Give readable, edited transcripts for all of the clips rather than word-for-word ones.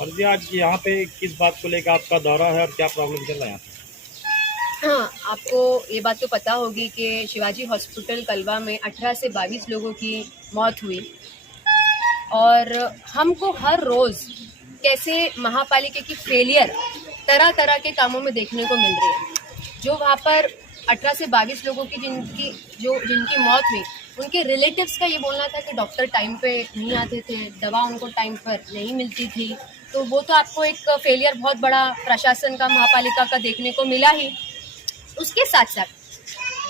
और जी आज यहाँ पे किस बात को लेकर आपका दौरा है और क्या प्रॉब्लम चल रहा है यहाँ पे? हाँ, आपको ये बात तो पता होगी कि शिवाजी हॉस्पिटल कलवा में 18 से 22 लोगों की मौत हुई और हमको हर रोज़ कैसे महापालिका की फेलियर तरह तरह के कामों में देखने को मिल रही है। जो वहाँ पर 18 से 22 लोगों की जिनकी मौत हुई, उनके रिलेटिव्स का ये बोलना था कि डॉक्टर टाइम पे नहीं आते थे, दवा उनको टाइम पर नहीं मिलती थी। तो वो तो आपको एक फेलियर बहुत बड़ा प्रशासन का, महापालिका का देखने को मिला ही। उसके साथ साथ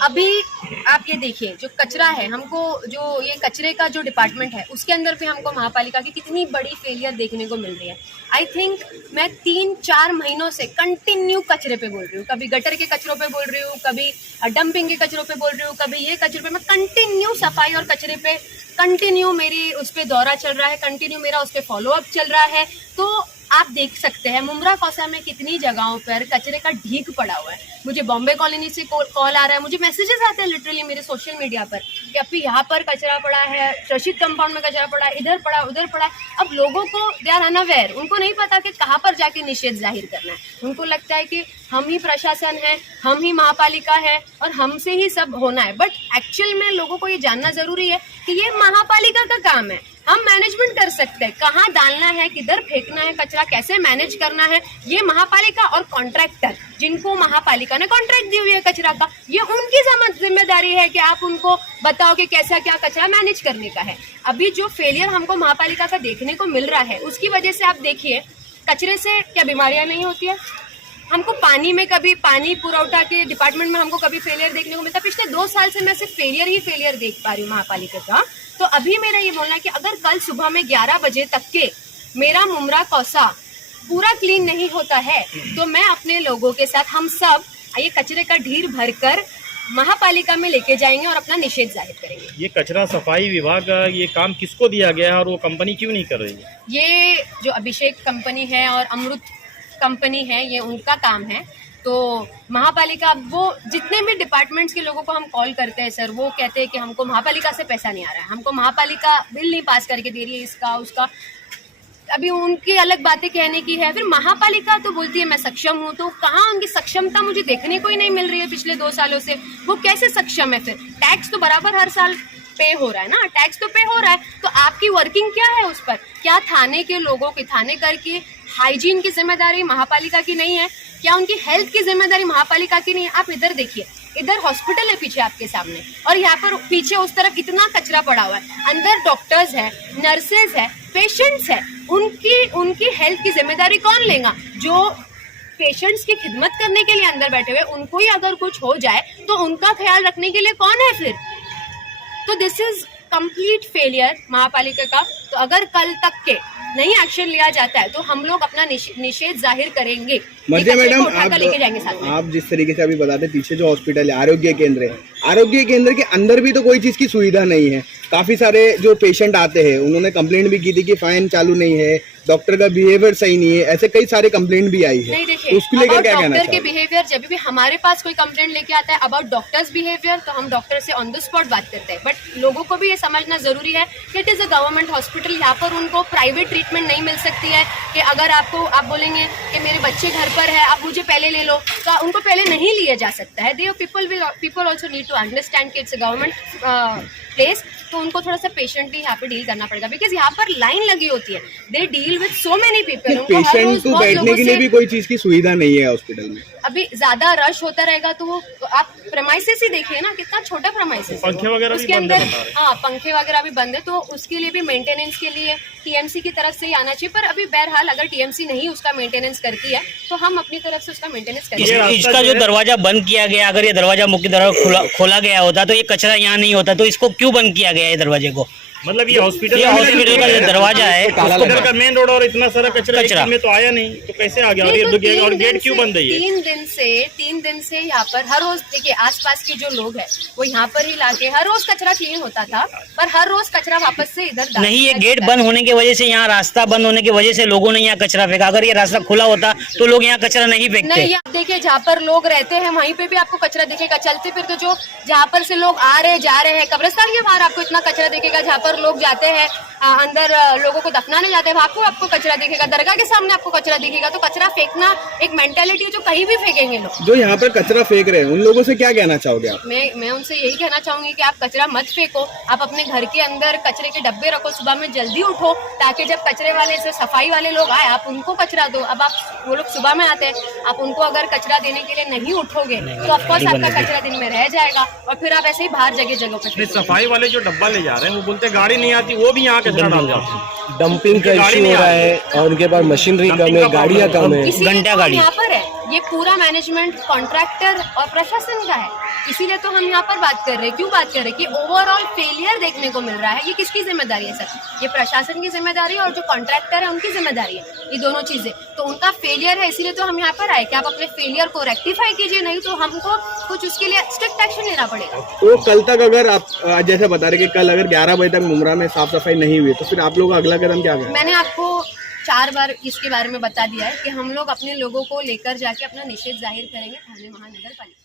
अभी आप ये देखिए, जो कचरा है, हमको जो ये कचरे का जो डिपार्टमेंट है उसके अंदर पे हमको महापालिका की कितनी बड़ी फेलियर देखने को मिल रही है। आई थिंक मैं 3-4 महीनों से कंटिन्यू कचरे पे बोल रही हूँ, कभी गटर के कचरों पे बोल रही हूँ, कभी डंपिंग के कचरों पे बोल रही हूँ, कभी ये कचरे पे, मैं कंटिन्यू सफाई और कचरे पे कंटिन्यू मेरी उस पर दौरा चल रहा है, कंटिन्यू मेरा उस पर फॉलोअप चल रहा है। तो आप देख सकते हैं मुमरा कौसा में कितनी जगहों पर कचरे का ढीक पड़ा हुआ है। मुझे बॉम्बे कॉलोनी से कॉल आ रहा है, मुझे मैसेजेस आते हैं लिटरली मेरे सोशल मीडिया पर कि अभी यहाँ पर कचरा पड़ा है, रशीद कंपाउंड में कचरा पड़ा है, इधर पड़ा उधर पड़ा है। अब लोगों को दे आर अनअवेयर, उनको नहीं पता कि कहाँ पर जाके निषेध जाहिर करना है। उनको लगता है कि हम ही प्रशासन है, हम ही महापालिका है और हमसे ही सब होना है। बट एक्चुअल में लोगों को ये जानना जरूरी है कि ये महापालिका का काम है। हम मैनेजमेंट कर सकते हैं, कहाँ डालना है, किधर फेंकना है कचरा, कैसे मैनेज करना है, ये महापालिका और कॉन्ट्रैक्टर जिनको महापालिका ने कॉन्ट्रैक्ट दी हुई है कचरा का, ये उनकी जिम्मेदारी है कि आप उनको बताओ कि कैसा क्या कचरा मैनेज करने का है। अभी जो फेलियर हमको महापालिका का देखने को मिल रहा है, उसकी वजह से आप देखिए कचरे से क्या बीमारियां नहीं होती है। हमको पानी में कभी पानी पुरवठा के डिपार्टमेंट में हमको कभी फेलियर देखने को मिलता है। पिछले 2 साल से मैं सिर्फ फेलियर ही फेलियर देख पा रही हूँ महापालिका का। तो अभी मेरा ये बोलना है कि अगर कल सुबह में 11 बजे तक के मेरा मुमरा कौसा पूरा क्लीन नहीं होता है तो मैं अपने लोगों के साथ, हम सब ये कचरे का ढेर भरकर महापालिका में लेके जाएंगे और अपना निषेध जाहिर करेंगे। ये कचरा सफाई विभाग का ये काम किसको दिया गया है और वो कंपनी क्यों नहीं कर रही है? ये जो अभिषेक कंपनी है और अमृत कंपनी है, ये उनका काम है। तो महापालिका, वो जितने भी डिपार्टमेंट्स के लोगों को हम कॉल करते हैं सर, वो कहते हैं कि हमको महापालिका से पैसा नहीं आ रहा है, हमको महापालिका बिल नहीं पास करके दे रही है, इसका उसका। अभी उनकी अलग बातें कहने की है। फिर महापालिका तो बोलती है मैं सक्षम हूँ, तो कहाँ उनकी सक्षमता मुझे देखने को ही नहीं मिल रही है पिछले 2 सालों से। वो कैसे सक्षम है? फिर टैक्स तो बराबर हर साल पे हो रहा है ना, टैक्स तो पे हो रहा है, तो आपकी वर्किंग क्या है उस पर? क्या थाने के लोगों की, थाने कर की हाइजीन की जिम्मेदारी महापालिका की नहीं है? क्या उनकी हेल्थ की जिम्मेदारी महापालिका की नहीं है? आप इधर देखिए, इधर हॉस्पिटल है पीछे आपके सामने, और यहाँ पर पीछे उस तरफ इतना कचरा पड़ा हुआ है। अंदर डॉक्टर्स है, नर्सेज है, पेशेंट्स है, उनकी हेल्थ की जिम्मेदारी कौन लेगा? जो पेशेंट्स की खिदमत करने के लिए अंदर बैठे हुए, उनको ही अगर कुछ हो जाए तो उनका ख्याल रखने के लिए कौन है फिर? तो दिस इज कंप्लीट फेलियर महापालिका का। तो अगर कल तक के नहीं एक्शन लिया जाता है तो हम लोग अपना निषेध जाहिर करेंगे। मध्य मैडम, आप जिस तरीके से अभी बताते, पीछे जो हॉस्पिटल है, आरोग्य केंद्र है, आरोग्य केंद्र के अंदर भी तो कोई चीज की सुविधा नहीं है। काफी सारे जो पेशेंट आते हैं, उन्होंने कंप्लेंट भी की थी कि फाइन चालू नहीं है, डॉक्टर का बिहेवियर सही नहीं है, ऐसे कई सारे कंप्लेंट भी आई है। नहीं, देखिए, तो उसको लेकर क्या कहना डॉक्टर चाहिए? के बिहेवियर, जब भी हमारे पास कोई कंप्लेंट लेके आता है अबाउट डॉक्टर्स बिहेवियर, तो हम डॉक्टर से ऑन द स्पॉट बात करते हैं। बट लोगों को भी ये समझना जरूरी है कि it is a government hospital. यहाँ पर उनको प्राइवेट ट्रीटमेंट नहीं मिल सकती है कि अगर आप बोलेंगे कि मेरे बच्चे घर पर है, आप मुझे पहले ले लो, तो उनको पहले नहीं लिया जा सकता है। People also need to understand कि इट्स अ गवर्नमेंट प्लेस, तो उनको थोड़ा सा पेशेंटली यहाँ पे डील करना पड़ेगा, बिकॉज यहाँ पर लाइन लगी होती है। They deal with so many people. Patient को बैठने के लिए भी कोई चीज की सुविधा नहीं है हॉस्पिटल में। अभी ज्यादा रश होता रहेगा तो आप प्रेमाइसेस ही देखिए ना, कितना छोटा प्रेमाइसेस, पंखे वगैरह उसके अंदर हाँ पंखे वगैरह भी बंद है। तो उसके लिए भी मेंटेनेंस के लिए टीएमसी की तरफ से ही आना चाहिए। पर अभी बहरहाल अगर टीएमसी नहीं उसका मेंटेनेंस करती है तो हम अपनी तरफ से उसका मेंटेनेंस करेंगे। इसका जो दरवाजा बंद किया गया, अगर ये दरवाजा मुख्य दरवाजा खोला गया होता तो ये कचरा यहाँ नहीं होता, तो इसको क्यों बंद किया गया ये दरवाजे को? मतलब ये हॉस्पिटल का जो दरवाजा है, हॉस्पिटल का मेन रोड और इतना सारा कचरा में तो आया नहीं, तो कैसे आ गया? और गेट क्यों बंद है? 3 दिन से यहाँ पर हर रोज, देखिए आसपास के जो लोग हैं वो यहाँ पर ही लाके हर रोज कचरा क्लीन होता था, पर हर रोज कचरा वापस से इधर नहीं। ये गेट बंद होने की वजह से, यहाँ रास्ता बंद होने की वजह से लोगों ने यहाँ कचरा फेंका। अगर ये रास्ता खुला होता तो लोग यहाँ कचरा नहीं फेंकते। नहीं, आप देखिए जहाँ पर लोग रहते हैं वहीं पे भी आपको कचरा दिखेगा। चलते फिर तो जो जहाँ पर से लोग आ रहे जा रहे हैं, कब्रिस्तान के बाहर आपको इतना कचरा दिखेगा जहाँ पर पर लोग जाते हैं अंदर लोगों को दफनाने जाते हैं, वहाँ को आपको कचरा दिखेगा, दरगाह के सामने आपको कचरा दिखेगा। तो कचरा फेंकना एक मेंटेलिटी है जो कहीं भी फेंकेंगे लोग। जो यहाँ पर कचरा फेंक रहे हैं उन लोगों से क्या कहना चाहोगे आप? मैं उनसे यही कहना चाहूंगी कि आप कचरा मत फेंको, आप अपने घर के अंदर कचरे के डब्बे रखो, सुबह में जल्दी उठो ताकि जब कचरे वाले से सफाई वाले लोग आए आप उनको कचरा दो। अब आप वो लोग सुबह में आते हैं, आप उनको अगर कचरा देने के लिए नहीं उठोगे तो ऑफकोर्स आपका कचरा दिन में रह जाएगा और फिर आप ऐसे ही बाहर जगह जगह पे। सफाई वाले जो डब्बा ले जा रहे हैं वो बोलते हैं गाड़ी नहीं आती, वो भी यहाँ कचरा डाल जाते हैं। डंपिंग का इश्यू हो रहा है और उनके पास मशीनरी कम है, गाड़ियाँ कम है, घंटा गाड़ी यहाँ पर है। ये पूरा मैनेजमेंट कॉन्ट्रैक्टर और प्रशासन का है, इसीलिए तो हम यहाँ पर बात कर रहे हैं। क्यों बात कर रहे हैं कि ओवरऑल फेलियर देखने को मिल रहा है। ये किसकी जिम्मेदारी है सर? ये प्रशासन की जिम्मेदारी है और जो कॉन्ट्रैक्टर है उनकी जिम्मेदारी है, ये दोनों चीजें। तो उनका फेलियर है, इसीलिए तो हम यहाँ पर आए कि आप अपने फेलियर को रेक्टिफाई कीजिए, नहीं तो हमको कुछ उसके लिए स्ट्रिक्ट एक्शन लेना पड़ेगा। तो कल तक अगर आप जैसे बता रहे कि कल अगर 11 बजे तक मुमरा में साफ सफाई नहीं हुई तो फिर आप लोग अगला कदम क्या करें? मैंने आपको 4 बार इसके बारे में बता दिया है कि हम लोग अपने लोगों को लेकर जाके अपना निषेध जाहिर करेंगे थाने महानगर पालिका।